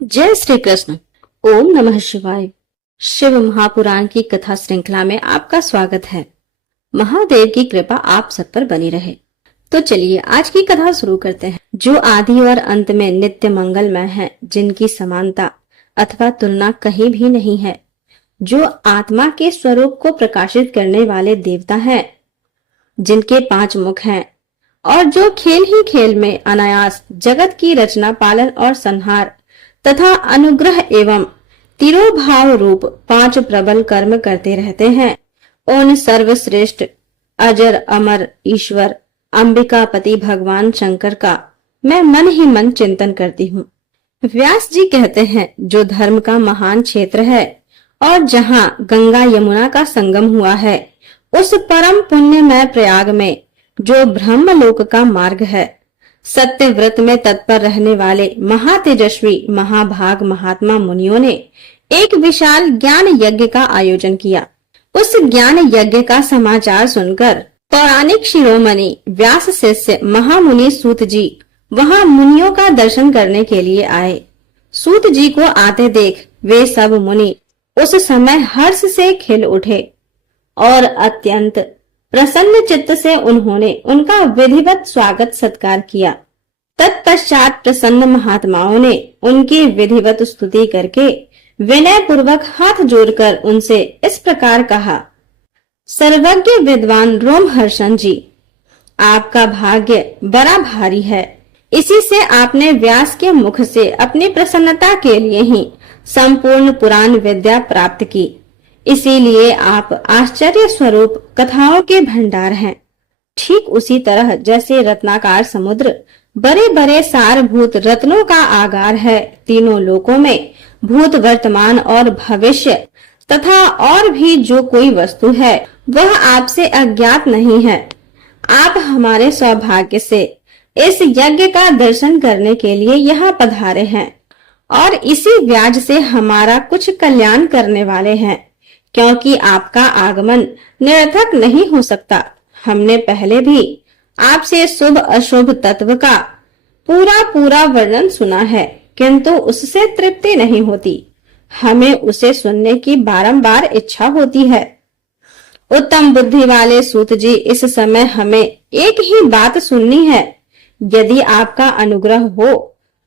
जय श्री कृष्ण। ओम नमः शिवाय। शिव महापुराण की कथा श्रृंखला में आपका स्वागत है। महादेव की कृपा आप सब पर बनी रहे। तो चलिए आज की कथा शुरू करते हैं, जो आदि और अंत में नित्य मंगलमय है, जिनकी समानता अथवा तुलना कहीं भी नहीं है, जो आत्मा के स्वरूप को प्रकाशित करने वाले देवता हैं, जिनके 5 मुख हैं और जो खेल ही खेल में अनायास जगत की रचना, पालन और संहार तथा अनुग्रह एवं तिरोभाव रूप 5 प्रबल कर्म करते रहते हैं, उन सर्वश्रेष्ठ अजर अमर ईश्वर अंबिकापति भगवान शंकर का मैं मन ही मन चिंतन करती हूँ। व्यास जी कहते हैं, जो धर्म का महान क्षेत्र है और जहाँ गंगा यमुना का संगम हुआ है, उस परम पुण्यमय प्रयाग में जो ब्रह्मलोक का मार्ग है, सत्य व्रत में तत्पर रहने वाले महातेजस्वी महाभाग महात्मा मुनियों ने एक विशाल ज्ञान यज्ञ का आयोजन किया। उस ज्ञान यज्ञ का समाचार सुनकर पौराणिक शिरोमणि व्यास शिष्य महामुनि सूत जी वहां मुनियों का दर्शन करने के लिए आए। सूत जी को आते देख वे सब मुनि उस समय हर्ष से खिल उठे और अत्यंत प्रसन्न चित्त से उन्होंने उनका विधिवत स्वागत सत्कार किया। तत्पश्चात प्रसन्न महात्माओं ने उनकी विधिवत स्तुति करके विनय पूर्वक हाथ जोड़कर उनसे इस प्रकार कहा, सर्वज्ञ विद्वान रोमहर्षण जी, आपका भाग्य बड़ा भारी है। इसी से आपने व्यास के मुख से अपनी प्रसन्नता के लिए ही संपूर्ण पुराण विद्या प्राप्त की। इसीलिए आप आश्चर्य स्वरूप कथाओं के भंडार हैं। ठीक उसी तरह जैसे रत्नाकार समुद्र बड़े बड़े सारभूत रत्नों का आगार है, तीनों लोकों में भूत वर्तमान और भविष्य तथा और भी जो कोई वस्तु है वह आपसे अज्ञात नहीं है। आप हमारे सौभाग्य से इस यज्ञ का दर्शन करने के लिए यहाँ पधारे हैं और इसी व्याज से हमारा कुछ कल्याण करने वाले हैं, क्योंकि आपका आगमन निरर्थक नहीं हो सकता। हमने पहले भी आपसे शुभ अशुभ तत्व का पूरा वर्णन सुना है, किंतु उससे तृप्ति नहीं होती। हमें उसे सुनने की बारंबार इच्छा होती है। उत्तम बुद्धि वाले सूत जी, इस समय हमें एक ही बात सुननी है। यदि आपका अनुग्रह हो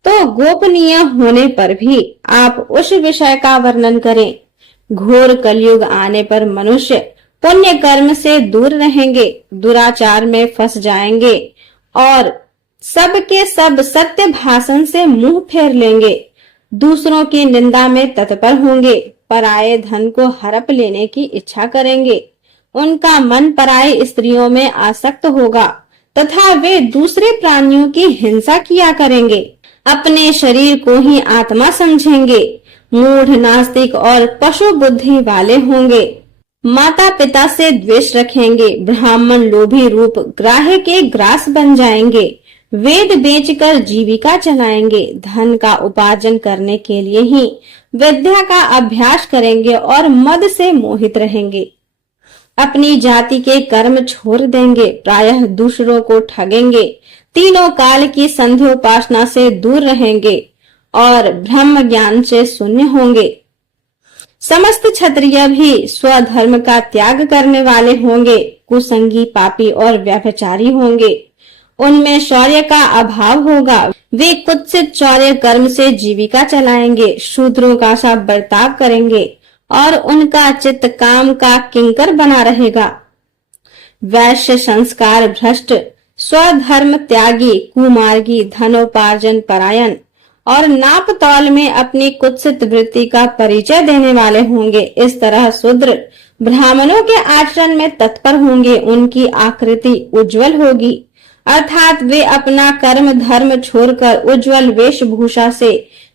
तो गोपनीय होने पर भी आप उस विषय का वर्णन करें। घोर कलयुग आने पर मनुष्य पुण्य कर्म से दूर रहेंगे, दुराचार में फंस जाएंगे और सबके सब सत्य भाषण से मुंह फेर लेंगे, दूसरों की निंदा में तत्पर होंगे, पराये धन को हड़प लेने की इच्छा करेंगे, उनका मन पराये स्त्रियों में आसक्त होगा तथा वे दूसरे प्राणियों की हिंसा किया करेंगे, अपने शरीर को ही आत्मा समझेंगे, मूढ़ नास्तिक और पशु बुद्धि वाले होंगे, माता पिता से द्वेष रखेंगे, ब्राह्मण लोभी रूप ग्राह्य के ग्रास बन जाएंगे, वेद बेचकर जीविका चलाएंगे, धन का उपार्जन करने के लिए ही विद्या का अभ्यास करेंगे और मद से मोहित रहेंगे, अपनी जाति के कर्म छोड़ देंगे, प्रायः दूसरों को ठगेंगे, तीनों काल की संध्योपासना से दूर रहेंगे और ब्रह्म ज्ञान से शून्य होंगे। समस्त क्षत्रिय भी स्वधर्म का त्याग करने वाले होंगे, कुसंगी पापी और व्यभिचारी होंगे, उनमें शौर्य का अभाव होगा, वे कुत्सित चौर्य कर्म से जीविका चलाएंगे, शूद्रों का सा बर्ताव करेंगे और उनका चित्त काम का किंकर बना रहेगा। वैश्य संस्कार भ्रष्ट, स्वधर्म त्यागी, कुमार्गी, धनोपार्जन परायण और नाप तौल में अपनी कुत्सित वृत्ति का परिचय देने वाले होंगे। इस तरह शूद्र ब्राह्मणों के आचरण में तत्पर होंगे, उनकी आकृति उज्जवल होगी, अर्थात वे अपना कर्म धर्म छोड़कर उज्जवल वेशभूषा से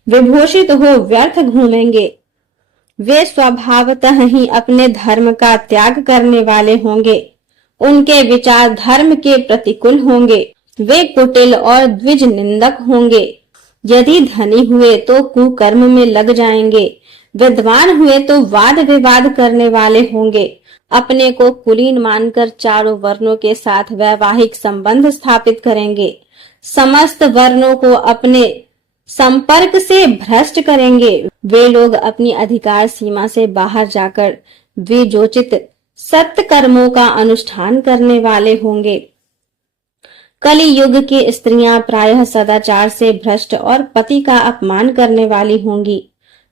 विभूषित हो व्यर्थ घूमेंगे। वे स्वभावतः ही अपने धर्म का त्याग करने वाले होंगे, उनके विचार धर्म के प्रतिकूल होंगे, वे कुटिल और द्विज निंदक होंगे। यदि धनी हुए तो कुकर्म में लग जाएंगे, विद्वान हुए तो वाद विवाद करने वाले होंगे, अपने को कुलीन मानकर चारों वर्णों के साथ वैवाहिक संबंध स्थापित करेंगे, समस्त वर्णों को अपने संपर्क से भ्रष्ट करेंगे। वे लोग अपनी अधिकार सीमा से बाहर जाकर विजोचित सत्य कर्मों का अनुष्ठान करने वाले होंगे। कलि युग की स्त्रियां प्रायः सदाचार से भ्रष्ट और पति का अपमान करने वाली होंगी।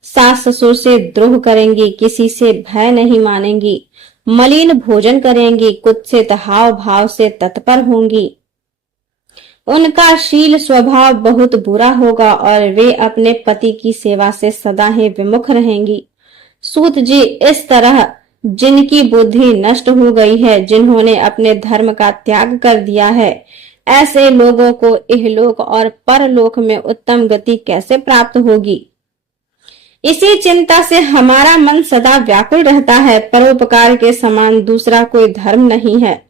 सास ससुर से द्रोह करेंगी, किसी से भय नहीं मानेंगी, मलिन भोजन करेंगी, कुत्सित हाव भाव से तत्पर होंगी। उनका शील स्वभाव बहुत बुरा होगा और वे अपने पति की सेवा से सदा ही विमुख रहेंगी। सूत जी, इस तरह जिनकी बुद्धि नष्ट हो गई है, जिन्होंने अपने धर्म का त्याग कर दिया है, ऐसे लोगों को इहलोक और परलोक में उत्तम गति कैसे प्राप्त होगी? इसी चिंता से हमारा मन सदा व्याकुल रहता है। परोपकार के समान दूसरा कोई धर्म नहीं है।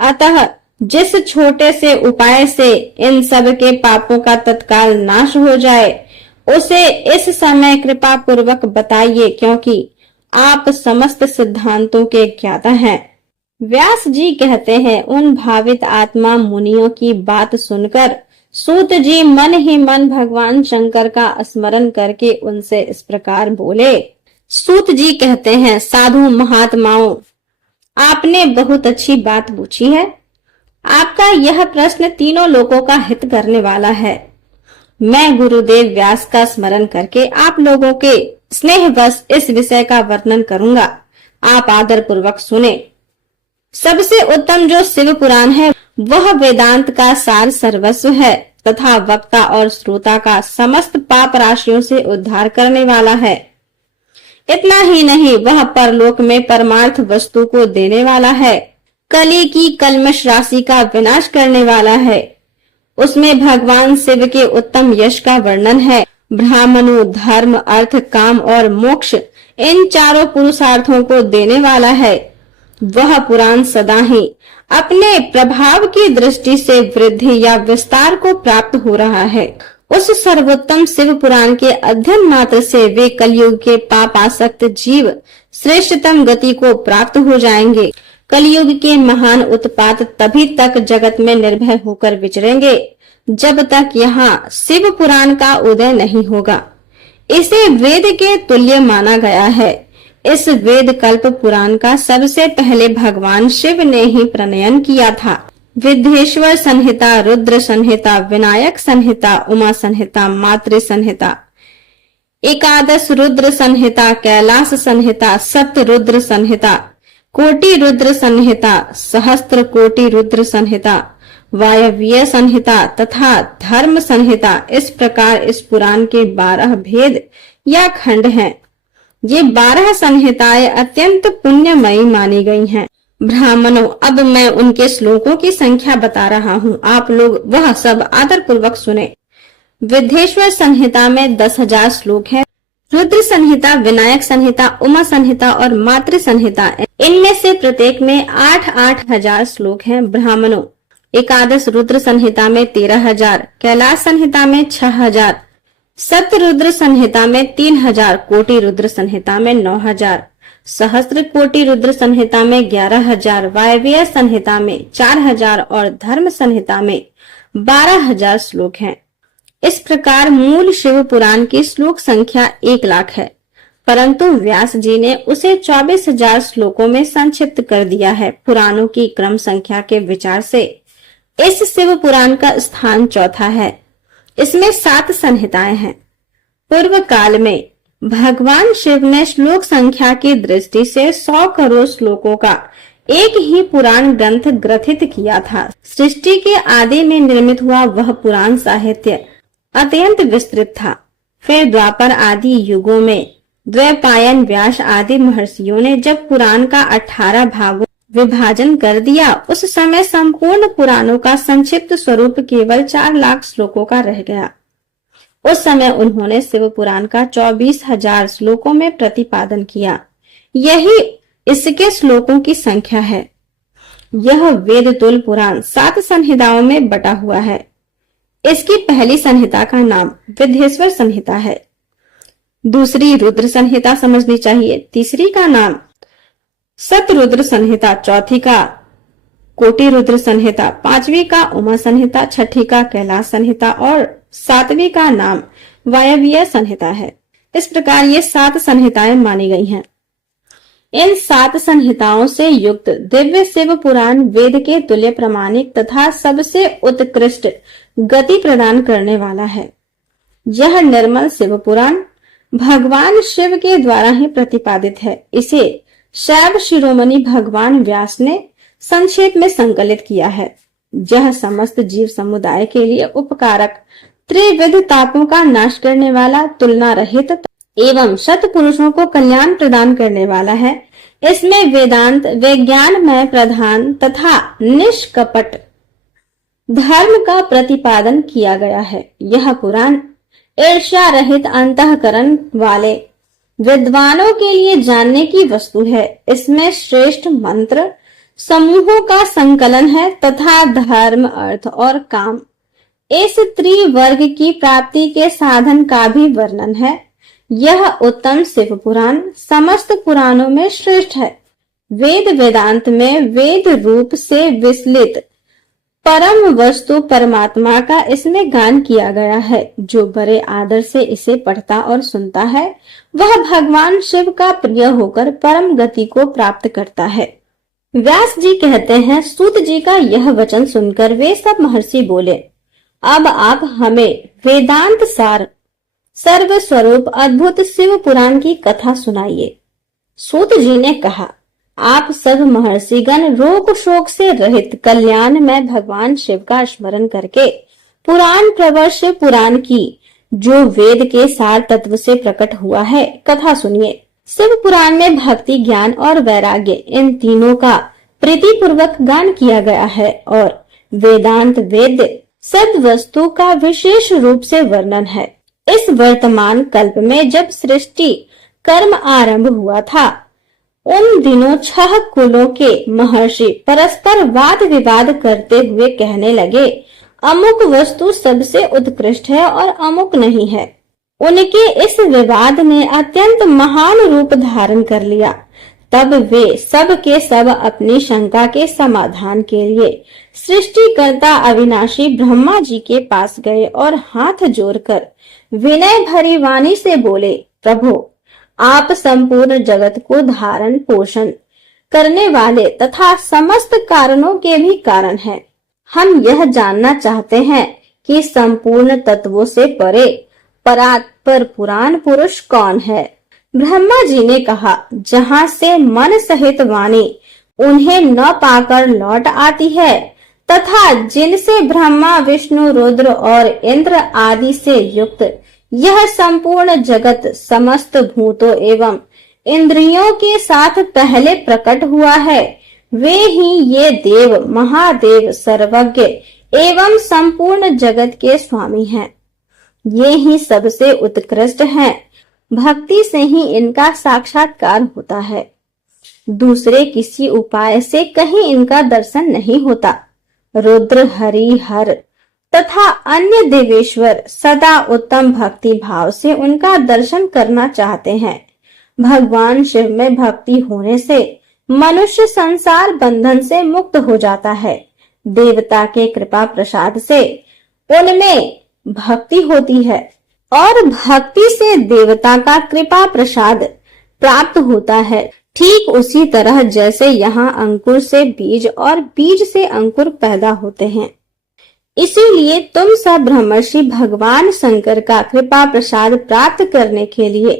अतः जिस छोटे से उपाय से इन सब के पापों का तत्काल नाश हो जाए, उसे इस समय कृपा पूर्वक बताइए, क्योंकि आप समस्त सिद्धांतों के ज्ञाता हैं। व्यास जी कहते हैं, उन भावित आत्मा मुनियों की बात सुनकर सूत जी मन ही मन भगवान शंकर का स्मरण करके उनसे इस प्रकार बोले। सूत जी कहते हैं, साधु महात्माओं, आपने बहुत अच्छी बात पूछी है। आपका यह प्रश्न तीनों लोगों का हित करने वाला है। मैं गुरुदेव व्यास का स्मरण करके आप लोगों के स्नेहवश इस विषय का वर्णन करूंगा। आप आदर पूर्वक सुने। सबसे उत्तम जो शिव पुराण है, वह वेदांत का सार सर्वस्व है तथा वक्ता और श्रोता का समस्त पाप राशियों से उद्धार करने वाला है। इतना ही नहीं, वह परलोक में परमार्थ वस्तु को देने वाला है। कली की कल्मश राशि का विनाश करने वाला है। उसमें भगवान शिव के उत्तम यश का वर्णन है। ब्राह्मणों, धर्म, अर्थ, काम और मोक्ष, इन चारों पुरुषार्थों को देने वाला है। वह पुराण सदा ही अपने प्रभाव की दृष्टि से वृद्धि या विस्तार को प्राप्त हो रहा है। उस सर्वोत्तम शिव पुराण के अध्ययन मात्र से वे कलयुग के पाप आसक्त जीव श्रेष्ठतम गति को प्राप्त हो जाएंगे। कलयुग के महान उत्पात तभी तक जगत में निर्भय होकर विचरेंगे जब तक यहाँ शिव पुराण का उदय नहीं होगा। इसे वेद के तुल्य माना गया है। इस वेद कल्प पुराण का सबसे पहले भगवान शिव ने ही प्रणयन किया था। विद्येश्वर संहिता, रुद्र संहिता, विनायक संहिता, उमा संहिता, मातृ संहिता, एकादश रुद्र संहिता, कैलाश संहिता, सप्त रुद्र संहिता, कोटि रुद्र संहिता, सहस्त्र कोटि रुद्र संहिता, वायव्य संहिता तथा धर्म संहिता, इस प्रकार इस पुराण के 12 भेद या खंड हैं। ये 12 संहिताएं अत्यंत पुण्यमयी मानी गई हैं। ब्राह्मणों, अब मैं उनके श्लोकों की संख्या बता रहा हूँ। आप लोग वह सब आदर पूर्वक सुने। विद्येश्वर संहिता में 10,000 श्लोक हैं। रुद्र संहिता, विनायक संहिता, उमा संहिता और मातृ संहिता, इनमें से प्रत्येक में 8-8 हजार श्लोक हैं। ब्राह्मणों, एकादश रुद्र संहिता में 13,000, कैलाश संहिता में 6,000, सप्त रुद्र संहिता में 3,000, कोटि रुद्र संहिता में 9,000, सहस्त्र कोटि रुद्र संहिता में 11,000, वायव्य संहिता में 4,000 और धर्म संहिता में 12,000 श्लोक हैं। इस प्रकार मूल शिव पुराण की श्लोक संख्या 1 लाख है, परंतु व्यास जी ने उसे 24,000 श्लोकों में संक्षिप्त कर दिया है। पुराणों की क्रम संख्या के विचार से इस शिव पुराण का स्थान चौथा है। इसमें 7 संहिताएं हैं। पूर्व काल में भगवान शिव ने श्लोक संख्या की दृष्टि से 100 करोड़ श्लोकों का एक ही पुराण ग्रंथ ग्रथित किया था। सृष्टि के आदि में निर्मित हुआ वह पुराण साहित्य अत्यंत विस्तृत था। फिर द्वापर आदि युगों में द्वैपायन, व्यास आदि महर्षियों ने जब पुराण का 18 भागों विभाजन कर दिया, उस समय संपूर्ण पुराणों का संक्षिप्त स्वरूप केवल 4 लाख श्लोकों का रह गया। उस समय उन्होंने शिव पुराण का 24,000 श्लोकों में प्रतिपादन किया। यही इसके श्लोकों की संख्या है। यह वेद तुल पुराण 7 संहिताओं में बटा हुआ है। इसकी पहली संहिता का नाम विद्येश्वर संहिता है। दूसरी रुद्र संहिता समझनी चाहिए। तीसरी का नाम सतरुद्र संहिता, चौथी का कोटि रुद्र संहिता, 5वीं का उमा संहिता, 6ठी का कैलाश संहिता और 7वीं का नाम वायव्य संहिता है। इस प्रकार ये 7 संहिताएं मानी गई हैं। इन 7 संहिताओं से युक्त दिव्य शिव पुराण वेद के तुल्य प्रमाणिक तथा सबसे उत्कृष्ट गति प्रदान करने वाला है। यह निर्मल शिव पुराण भगवान शिव के द्वारा ही प्रतिपादित है। इसे शैव शिरोमणि भगवान व्यास ने संक्षेप में संकलित किया है। यह समस्त जीव समुदाय के लिए उपकारक, त्रिविध तापों का नाश करने वाला, तुलना रहित एवं शत पुरुषों को कल्याण प्रदान करने वाला है। इसमें वेदांत विज्ञानमय प्रधान तथा निष्कपट धर्म का प्रतिपादन किया गया है। यह पुराण ईर्ष्या रहित अंतःकरण वाले विद्वानों के लिए जानने की वस्तु है। इसमें श्रेष्ठ मंत्र समूहों का संकलन है तथा धर्म, अर्थ और काम इस त्रिवर्ग की प्राप्ति के साधन का भी वर्णन है। यह उत्तम शिव पुराण समस्त पुराणों में श्रेष्ठ है। वेद वेदांत में वेद रूप से विस्लित परम वस्तु परमात्मा का इसमें गान किया गया है। जो बड़े आदर से इसे पढ़ता और सुनता है वह भगवान शिव का प्रिय होकर परम गति को प्राप्त करता है। व्यास जी कहते हैं, सूत जी का यह वचन सुनकर वे सब महर्षि बोले, अब आप हमें वेदांत सार सर्व स्वरूप अद्भुत शिव पुराण की कथा सुनाइए। सूत जी ने कहा, आप सब महर्षिगण रोग शोक से रहित कल्याण में भगवान शिव का स्मरण करके पुराण प्रवर्ष पुराण की जो वेद के सार तत्व से प्रकट हुआ है कथा सुनिए। शिव पुराण में भक्ति, ज्ञान और वैराग्य इन तीनों का प्रीति पूर्वक गान किया गया है और वेदांत वेद सद वस्तु का विशेष रूप से वर्णन है। इस वर्तमान कल्प में जब सृष्टि कर्म आरंभ हुआ था उन दिनों 6 कुलों के महर्षि परस्पर वाद विवाद करते हुए कहने लगे, अमुक वस्तु सबसे उत्कृष्ट है और अमुक नहीं है। उनके इस विवाद ने अत्यंत महान रूप धारण कर लिया। तब वे सब के सब अपनी शंका के समाधान के लिए सृष्टिकर्ता अविनाशी ब्रह्मा जी के पास गए और हाथ जोड़कर विनय भरी वाणी से बोले, प्रभु आप संपूर्ण जगत को धारण पोषण करने वाले तथा समस्त कारणों के भी कारण हैं। हम यह जानना चाहते हैं कि संपूर्ण तत्वों से परे परात्पर पुराण पुरुष कौन है। ब्रह्मा जी ने कहा, जहाँ से मन सहित वाणी उन्हें न पाकर लौट आती है तथा जिनसे ब्रह्मा विष्णु रुद्र और इंद्र आदि से युक्त यह संपूर्ण जगत समस्त भूतों एवं इंद्रियों के साथ पहले प्रकट हुआ है, वे ही ये देव महादेव सर्वज्ञ एवं संपूर्ण जगत के स्वामी हैं। ये ही सबसे उत्कृष्ट हैं। भक्ति से ही इनका साक्षात्कार होता है। दूसरे किसी उपाय से कहीं इनका दर्शन नहीं होता। रुद्र, हरि, हर तथा अन्य देवेश्वर सदा उत्तम भक्ति भाव से उनका दर्शन करना चाहते हैं। भगवान शिव में भक्ति होने से मनुष्य संसार बंधन से मुक्त हो जाता है। देवता के कृपा प्रसाद से उनमें भक्ति होती है और भक्ति से देवता का कृपा प्रसाद प्राप्त होता है। ठीक उसी तरह जैसे यहाँ अंकुर से बीज और बीज से अंकुर पैदा होते हैं। इसीलिए तुम सब ब्रह्मर्षि भगवान शंकर का कृपा प्रसाद प्राप्त करने के लिए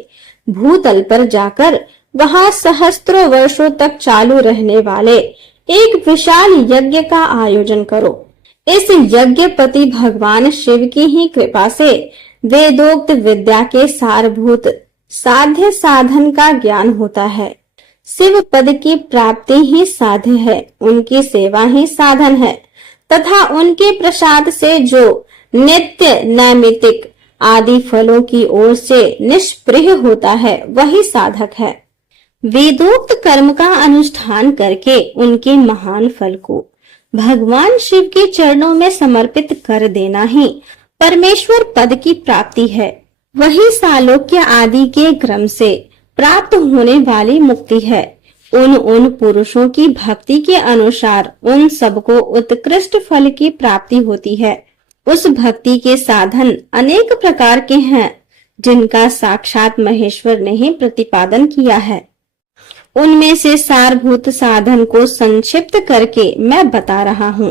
भूतल पर जाकर वहां सहस्त्रों वर्षों तक चालू रहने वाले एक विशाल यज्ञ का आयोजन करो। इस यज्ञपति भगवान शिव की ही कृपा से वेदोक्त विद्या के सारभूत साध्य साधन का ज्ञान होता है। शिव पद की प्राप्ति ही साध्य है, उनकी सेवा ही साधन है तथा उनके प्रसाद से जो नित्य नैमित्तिक आदि फलों की ओर से निष्प्रिय होता है वही साधक है। वेदोक्त कर्म का अनुष्ठान करके उनके महान फल को भगवान शिव के चरणों में समर्पित कर देना ही परमेश्वर पद की प्राप्ति है। वही सालोक्य आदि के क्रम से प्राप्त होने वाली मुक्ति है। उन पुरुषों की भक्ति के अनुसार उन सबको उत्कृष्ट फल की प्राप्ति होती है। उस भक्ति के साधन अनेक प्रकार के हैं जिनका साक्षात महेश्वर ने ही प्रतिपादन किया है। उनमें से सारभूत साधन को संक्षिप्त करके मैं बता रहा हूँ।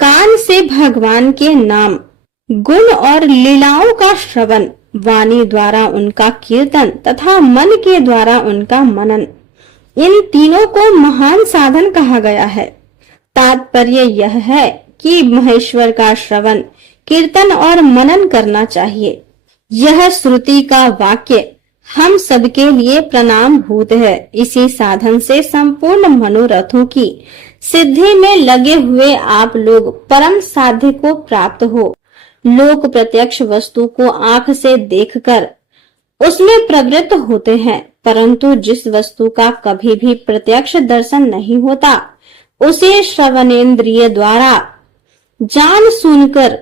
कान से भगवान के नाम, गुण और लीलाओं का श्रवण, वाणी द्वारा उनका कीर्तन तथा मन के द्वारा उनका मनन, इन तीनों को महान साधन कहा गया है। तात्पर्य यह है कि महेश्वर का श्रवण, कीर्तन और मनन करना चाहिए। यह श्रुति का वाक्य हम सबके लिए प्रणाम भूत है। इसी साधन से संपूर्ण मनोरथों की सिद्धि में लगे हुए आप लोग परम साध्य को प्राप्त हो। लोक प्रत्यक्ष वस्तु को आंख से देखकर उसमें प्रवृत्त होते हैं, परंतु जिस वस्तु का कभी भी प्रत्यक्ष दर्शन नहीं होता उसे श्रवणेन्द्रिय द्वारा जान सुनकर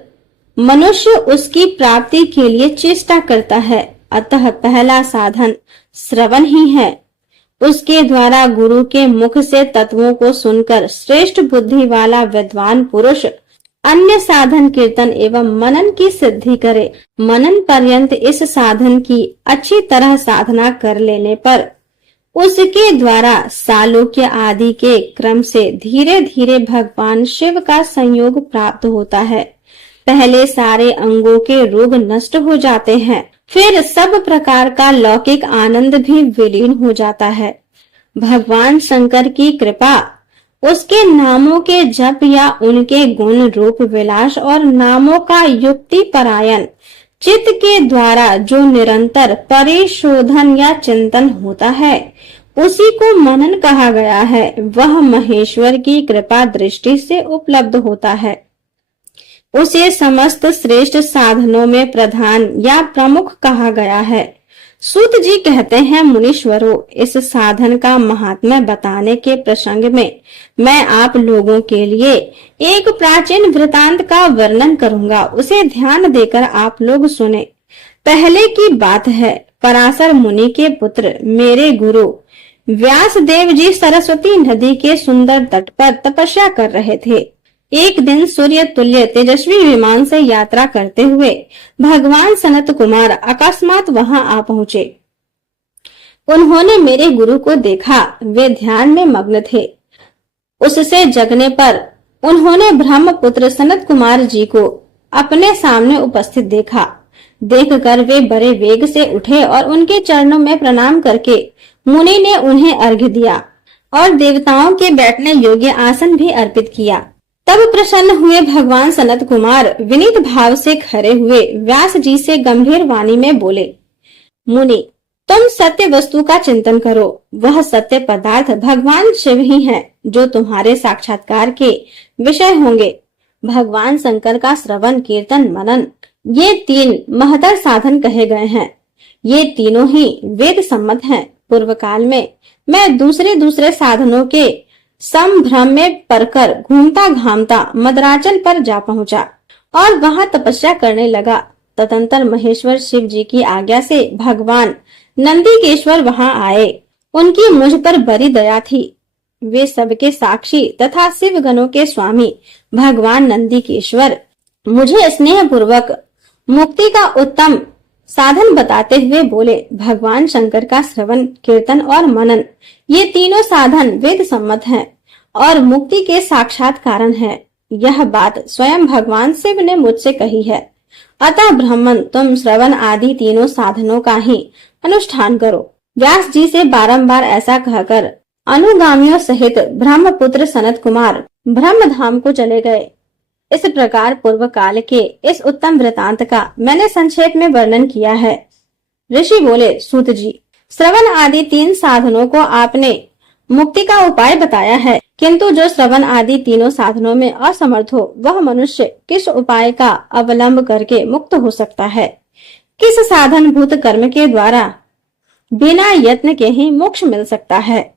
मनुष्य उसकी प्राप्ति के लिए चेष्टा करता है। अतः पहला साधन श्रवण ही है। उसके द्वारा गुरु के मुख से तत्वों को सुनकर श्रेष्ठ बुद्धि वाला विद्वान पुरुष अन्य साधन कीर्तन एवं मनन की सिद्धि करे। मनन पर्यंत इस साधन की अच्छी तरह साधना कर लेने पर उसके द्वारा सालोक्य आदि के क्रम से धीरे धीरे भगवान शिव का संयोग प्राप्त होता है। पहले सारे अंगों के रोग नष्ट हो जाते हैं, फिर सब प्रकार का लौकिक आनंद भी विलीन हो जाता है। भगवान शंकर की कृपा, उसके नामों के जप या उनके गुण रूप विलास और नामों का युक्ति परायण चित्त के द्वारा जो निरंतर परिशोधन या चिंतन होता है उसी को मनन कहा गया है। वह महेश्वर की कृपा दृष्टि से उपलब्ध होता है। उसे समस्त श्रेष्ठ साधनों में प्रधान या प्रमुख कहा गया है। सूत जी कहते हैं, मुनीश्वरों, इस साधन का महात्म्य बताने के प्रसंग में मैं आप लोगों के लिए एक प्राचीन वृतांत का वर्णन करूंगा। उसे ध्यान देकर आप लोग सुने। पहले की बात है, पराशर मुनि के पुत्र मेरे गुरु व्यास देव जी सरस्वती नदी के सुंदर तट पर तपस्या कर रहे थे। एक दिन सूर्य तुल्य तेजस्वी विमान से यात्रा करते हुए भगवान सनत कुमार अकस्मात वहां आ पहुंचे। उन्होंने मेरे गुरु को देखा। वे ध्यान में मग्न थे। उससे जगने पर उन्होंने ब्रह्मपुत्र सनत कुमार जी को अपने सामने उपस्थित देखा। देखकर वे बड़े वेग से उठे और उनके चरणों में प्रणाम करके मुनि ने उन्हें अर्घ्य दिया और देवताओं के बैठने योग्य आसन भी अर्पित किया। तब प्रसन्न हुए भगवान सनत कुमार विनीत भाव से खड़े हुए व्यास जी से गंभीर वाणी में बोले, मुनि, तुम सत्य वस्तु का चिंतन करो। वह सत्य पदार्थ भगवान शिव ही हैं, जो तुम्हारे साक्षात्कार के विषय होंगे। भगवान शंकर का श्रवण, कीर्तन, मनन, ये तीन महतर साधन कहे गए हैं। ये तीनों ही वेद सम्मत हैं। पूर्व काल में मैं दूसरे साधनों के संभ्रम में पड़कर घूमता घामता मदराचल पर जा पहुंचा और वहां तपस्या करने लगा। तदंतर महेश्वर शिव जी की आज्ञा से भगवान नंदीकेश्वर वहां आए। उनकी मुझ पर बड़ी दया थी। वे सबके साक्षी तथा शिव गणों के स्वामी भगवान नंदीकेश्वर मुझे स्नेह पूर्वक मुक्ति का उत्तम साधन बताते हुए बोले, भगवान शंकर का श्रवण, कीर्तन और मनन, ये तीनों साधन वेद सम्मत हैं और मुक्ति के साक्षात कारण है। यह बात स्वयं भगवान शिव ने मुझसे कही है। अतः ब्राह्मण, तुम श्रवण आदि तीनों साधनों का ही अनुष्ठान करो। व्यास जी से बारंबार ऐसा कहकर अनुगामियों सहित ब्रह्मपुत्र सनत कुमार ब्रह्म धाम को चले गए। इस प्रकार पूर्व काल के इस उत्तम वृतांत का मैंने संक्षेप में वर्णन किया है। ऋषि बोले, सूत जी, श्रवण आदि तीन साधनों को आपने मुक्ति का उपाय बताया है, किंतु जो श्रवण आदि तीनों साधनों में असमर्थ हो वह मनुष्य किस उपाय का अवलंब करके मुक्त हो सकता है? किस साधन भूत कर्म के द्वारा बिना यत्न के ही मोक्ष मिल सकता है?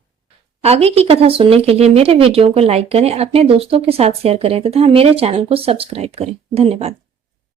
आगे की कथा सुनने के लिए मेरे वीडियो को लाइक करें, अपने दोस्तों के साथ शेयर करें तथा मेरे चैनल को सब्सक्राइब करें। धन्यवाद।